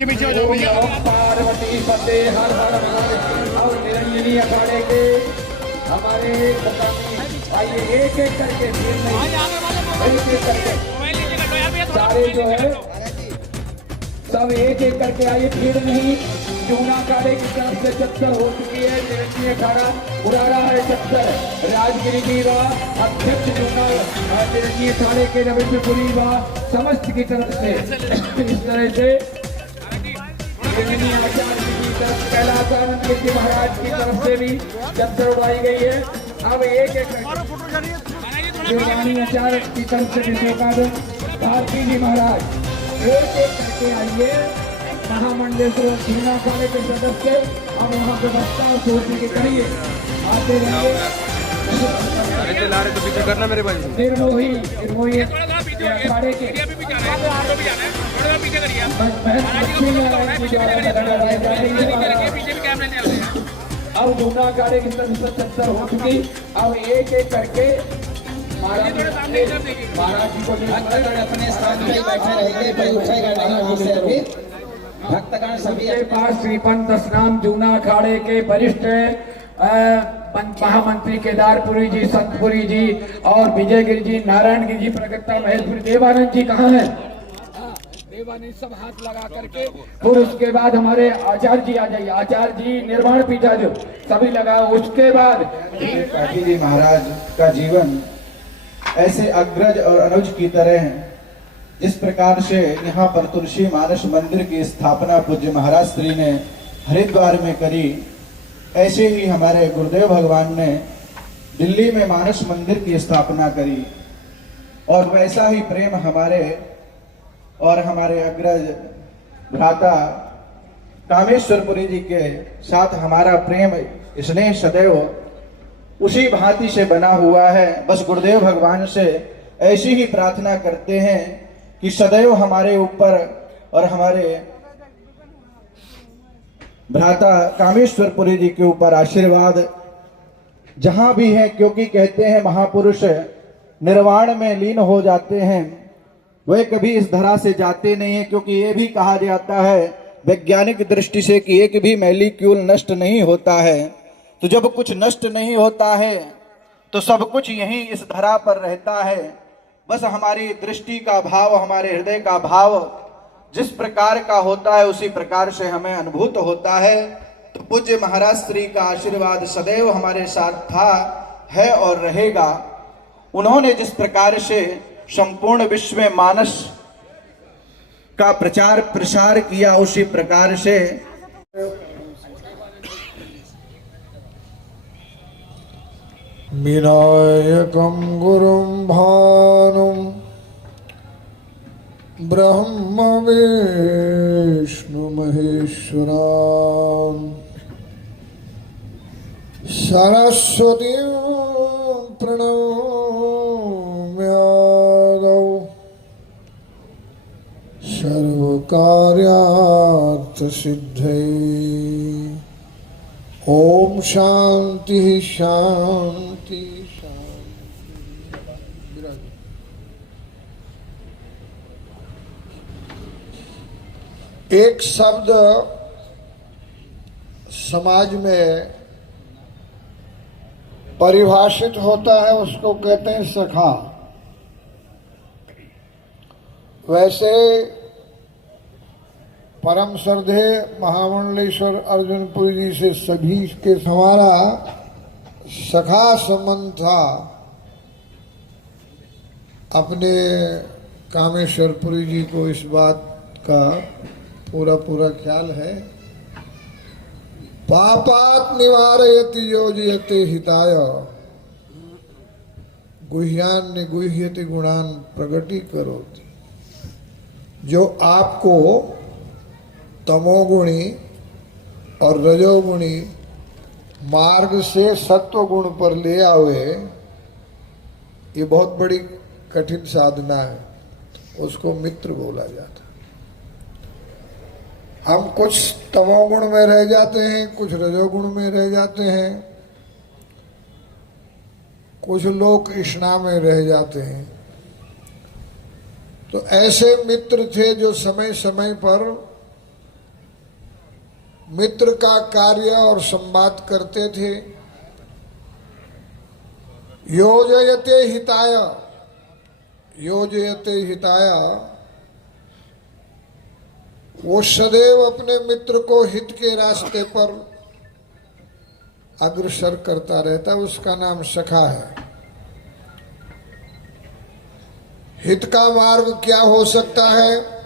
पार्वती फतेह हर हर महादेव। और निरंजनी अखाड़े के हमारे आइए एक एक करके भीड़ नहीं, एक एक करके सारे जो है सब एक एक करके आइए, भीड़ नहीं। जूना अखाड़े की तरफ से चक्कर हो चुकी है, निरंजनी अखाड़ा उड़ा रहा है चक्कर। राजगिरी की व अध्यक्ष जूना निरंजनी अखाड़े के रविंद्रपुरी व समस्त की तरफ से इस तरह से आचार्य जी की तरफ, कैलाशानंद जी महाराज की तरफ से भी चक्कर उड़ाई गई है। अब एक एक देवरानी आचार्य की तरफ से विश्वनाथ भारती जी महाराज एक एक करके आइए। महामंडलेश्वर जूना अखाड़े के सदस्य अब वहाँ व्यवस्था सोचने के करिए, आते रहिए। तो पीछे करना मेरे भाई। निर्मोही निर्मोही अखाड़े के अब जूना अखाड़े की तरफ से चक्कर हो चुकी। अब एक एक करके महाराज जी को अपने स्थान पे बैठे रहेंगे, कोई उठेगा नहीं वहाँ से। अभी भक्तगण सभी के पास श्रीपंत स्नान जूना अखाड़े के वरिष्ठ महामंत्री केदारपुरी जी, संतपुरी जी और विजयगिरी जी, नारायण गिरी जी, प्रगटा महेशपुरी, देवानंद जी कहाँ हैं? देवानंद सब हाथ लगा करके। फिर उसके बाद हमारे आचार्य जी आ जाइए, आचार्य जी निर्वाण पीठाधीश सभी लगा। उसके बाद पाटिल जी महाराज का जीवन ऐसे अग्रज और अनुज की तरह है। जिस प्रकार से यहाँ पर तुलसी मानस मंदिर की स्थापना पूज्य महाराज श्री ने हरिद्वार में करी, ऐसे ही हमारे गुरुदेव भगवान ने दिल्ली में मानस मंदिर की स्थापना करी। और वैसा ही प्रेम हमारे और हमारे अग्रज भ्राता कामेश्वरपुरी जी के साथ हमारा प्रेम स्नेह सदैव उसी भांति से बना हुआ है। बस गुरुदेव भगवान से ऐसी ही प्रार्थना करते हैं कि सदैव हमारे ऊपर और हमारे भ्राता कामेश्वरपुरी जी के ऊपर आशीर्वाद जहां भी है, क्योंकि कहते हैं महापुरुष निर्वाण में लीन हो जाते हैं, वे कभी इस धरा से जाते नहीं है। क्योंकि ये भी कहा जाता है वैज्ञानिक दृष्टि से कि एक भी मॉलिक्यूल नष्ट नहीं होता है। तो जब कुछ नष्ट नहीं होता है तो सब कुछ यहीं इस धरा पर रहता है। बस हमारी दृष्टि का भाव, हमारे हृदय का भाव जिस प्रकार का होता है उसी प्रकार से हमें अनुभूत होता है। तो पूज्य महाराज श्री का आशीर्वाद सदैव हमारे साथ था, है और रहेगा। उन्होंने जिस प्रकार से संपूर्ण विश्व में मानस का प्रचार प्रसार किया, उसी प्रकार से विनायकं गुरुं भानुं ब्रह्म विष्णु महेश्वरान् सरस्वतीं प्रणम्यादौ सर्वकार्यार्थसिद्धये। ओम शांति शांति शांति। एक शब्द समाज में परिभाषित होता है, उसको कहते हैं सखा। वैसे परम श्रद्धे महामंडलेश्वर अर्जुनपुरी जी से सभी के हमारा सखा संबंध था। अपने कामेश्वरपुरी जी को इस बात का पूरा ख्याल है। पापात् निवारयति योजयते हिताय गुह्यान् गुह्यति गुणान् प्रगटीकरोति। जो आपको तमोगुणी और रजोगुणी मार्ग से सत्व गुण पर ले आवे, ये बहुत बड़ी कठिन साधना है। उसको मित्र बोला जाता। हम कुछ तमोगुण में रह जाते हैं, कुछ रजोगुण में रह जाते हैं, कुछ लोग कृष्णा में रह जाते हैं। तो ऐसे मित्र थे जो समय समय पर मित्र का कार्य और संवाद करते थे। योजयते हिताय, योजयते हिताय, वो सदैव अपने मित्र को हित के रास्ते पर अग्रसर करता रहता, उसका नाम सखा है। हित का मार्ग क्या हो सकता है?